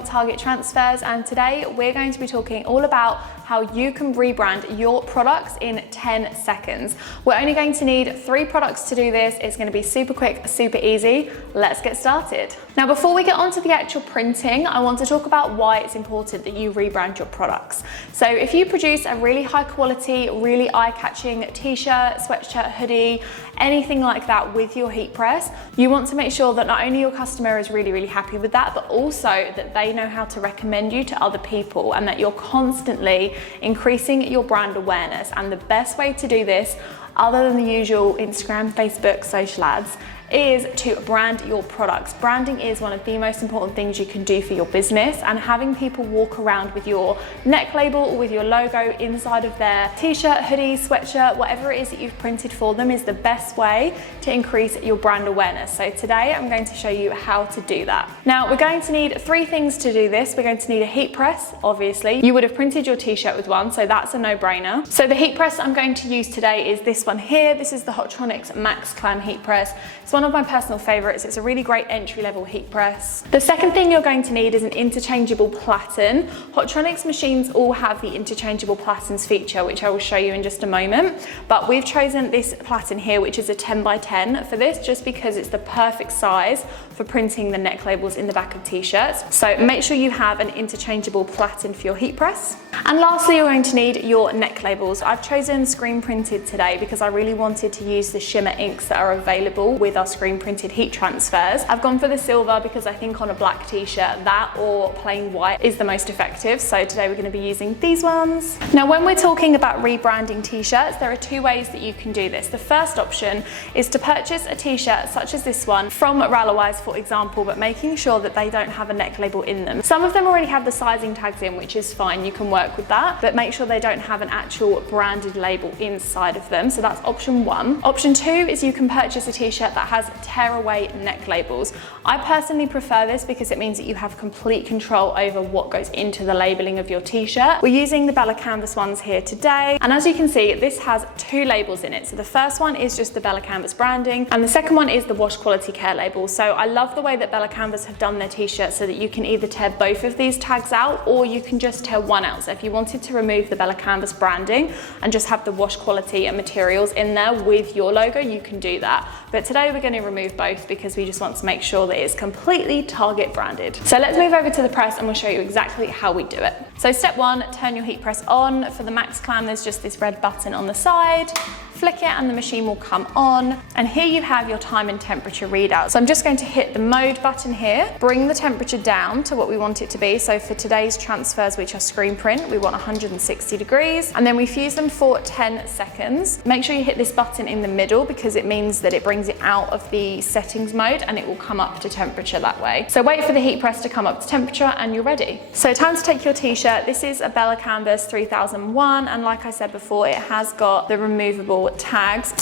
from Target Transfers, and today we're going to be talking all about how you can rebrand your products in 10 seconds. We're only going to need 3 products to do this. It's going to be super quick, super easy. Let's get started. Now, before we get onto the actual printing, I want to talk about why it's important that you rebrand your products. So if you produce a really high quality, really eye-catching t-shirt, sweatshirt, hoodie, anything like that with your heat press, you want to make sure that not only your customer is really happy with that, but also that they know how to recommend you to other people and that you're constantly increasing your brand awareness. And the best way to do this, other than the usual Instagram, Facebook, social ads, is to brand your products. Branding is one of the most important things you can do for your business, and having people walk around with your neck label or with your logo inside of their t-shirt, hoodie, sweatshirt, whatever it is that you've printed for them is the best way to increase your brand awareness. So today I'm going to show you how to do that. Now, we're going to need 3 things to do this. We're going to need a heat press, obviously. You would have printed your t-shirt with one, so that's a no-brainer. So the heat press I'm going to use today is this one here. This is the Hotronics Max Clam heat press. It's one of my personal favorites. It's a really great entry-level heat press. The second thing you're going to need is an interchangeable platen. Hotronics machines all have the interchangeable platens feature, which I will show you in just a moment. But we've chosen this platen here, which is a 10 by 10 for this, just because it's the perfect size for printing the neck labels in the back of t-shirts. So make sure you have an interchangeable platen for your heat press. And lastly, you're going to need your neck labels. I've chosen screen printed today because I really wanted to use the shimmer inks that are available with our screen printed heat transfers. I've gone for the silver because I think on a black t-shirt, that or plain white is the most effective. So today we're going to be using these ones. Now, when we're talking about rebranding t-shirts, there are 2 ways that you can do this. The first option is to purchase a t-shirt such as this one from Ralawise, for example, but making sure that they don't have a neck label in them. Some of them already have the sizing tags in, which is fine. You can work with that, but make sure they don't have an actual branded label inside of them. So that's option 1. Option 2 is you can purchase a t-shirt that has tearaway neck labels. I personally prefer this because it means that you have complete control over what goes into the labeling of your t-shirt. We're using the Bella Canvas ones here today, and as you can see, this has 2 labels in it. So the first one is just the Bella Canvas branding, and the second one is the wash quality care label. So I love the way that Bella Canvas have done their t-shirts so that you can either tear both of these tags out or you can just tear one out. So if you wanted to remove the Bella Canvas branding and just have the wash quality and materials in there with your logo, you can do that. But today we're going to remove both because we just want to make sure that it's completely Target branded. So let's move over to the press and we'll show you exactly how we do it. So step 1, turn your heat press on. For the Max Clam, there's just this red button on the side. Flick it and the machine will come on. And here you have your time and temperature readout. So I'm just going to hit the mode button here, bring the temperature down to what we want it to be. So for today's transfers, which are screen print, we want 160 degrees. And then we fuse them for 10 seconds. Make sure you hit this button in the middle because it means that it brings it out of the settings mode and it will come up to temperature that way. So wait for the heat press to come up to temperature and you're ready. So time to take your t-shirt. This is a Bella Canvas 3001. And like I said before, it has got the removable tags.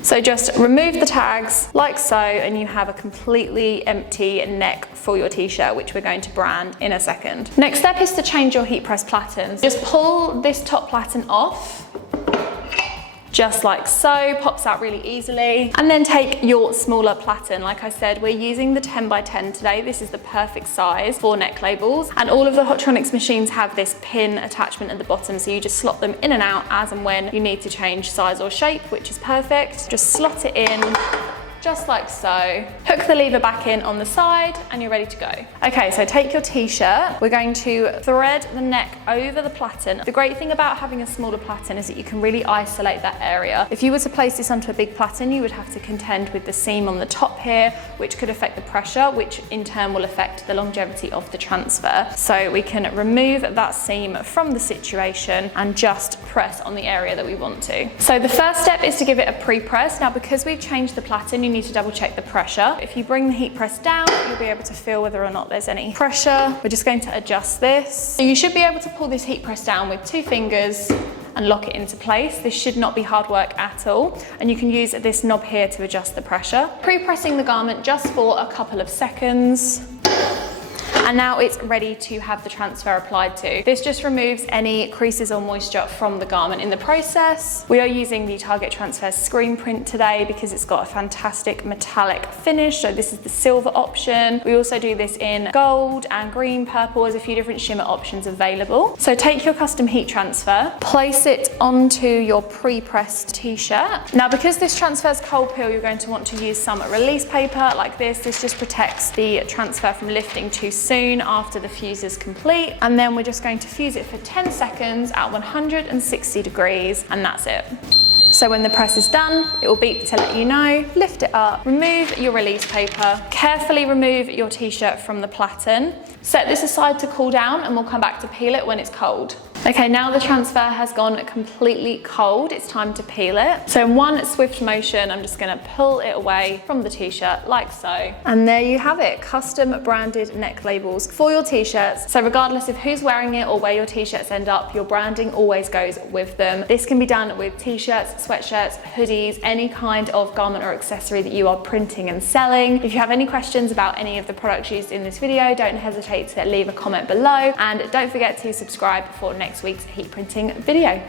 So just remove the tags like so, and you have a completely empty neck for your t-shirt, which we're going to brand in a second. Next step is to change your heat press platens. Just pull this top platen off, just like so, pops out really easily. And then take your smaller platen. Like I said, we're using the 10 by 10 today. This is the perfect size for neck labels. And all of the Hotronics machines have this pin attachment at the bottom, so you just slot them in and out as and when you need to change size or shape, which is perfect. Just slot it in, just like so. Hook the lever back in on the side and you're ready to go. Okay, so take your t-shirt. We're going to thread the neck over the platen. The great thing about having a smaller platen is that you can really isolate that area. If you were to place this onto a big platen, you would have to contend with the seam on the top here, which could affect the pressure, which in turn will affect the longevity of the transfer. So we can remove that seam from the situation and just press on the area that we want to. So the first step is to give it a pre-press. Now, because we've changed the platen, you need to double check the pressure. If you bring the heat press down, you'll be able to feel whether or not there's any pressure. We're just going to adjust this. So you should be able to pull this heat press down with 2 fingers and lock it into place. This should not be hard work at all. And you can use this knob here to adjust the pressure. Pre-pressing the garment just for a couple of seconds. And now it's ready to have the transfer applied to. This just removes any creases or moisture from the garment in the process. We are using the Target Transfer screen print today because it's got a fantastic metallic finish. So this is the silver option. We also do this in gold and green, purple. There's a few different shimmer options available. So take your custom heat transfer, place it onto your pre-pressed t-shirt. Now, because this transfers cold peel, you're going to want to use some release paper like this. This just protects the transfer from lifting too soon after the fuse is complete. And then we're just going to fuse it for 10 seconds at 160 degrees, and that's it. So when the press is done, it will beep to let you know. Lift it up, remove your release paper, carefully remove your t-shirt from the platen. Set this aside to cool down and we'll come back to peel it when it's cold. Okay, now the transfer has gone completely cold. It's time to peel it. So in one swift motion, I'm just gonna pull it away from the t-shirt like so. And there you have it, custom branded neck labels for your t-shirts. So regardless of who's wearing it or where your t-shirts end up, your branding always goes with them. This can be done with t-shirts, sweatshirts, hoodies, any kind of garment or accessory that you are printing and selling. If you have any questions about any of the products used in this video, don't hesitate to leave a comment below, and don't forget to subscribe for next week's heat printing video.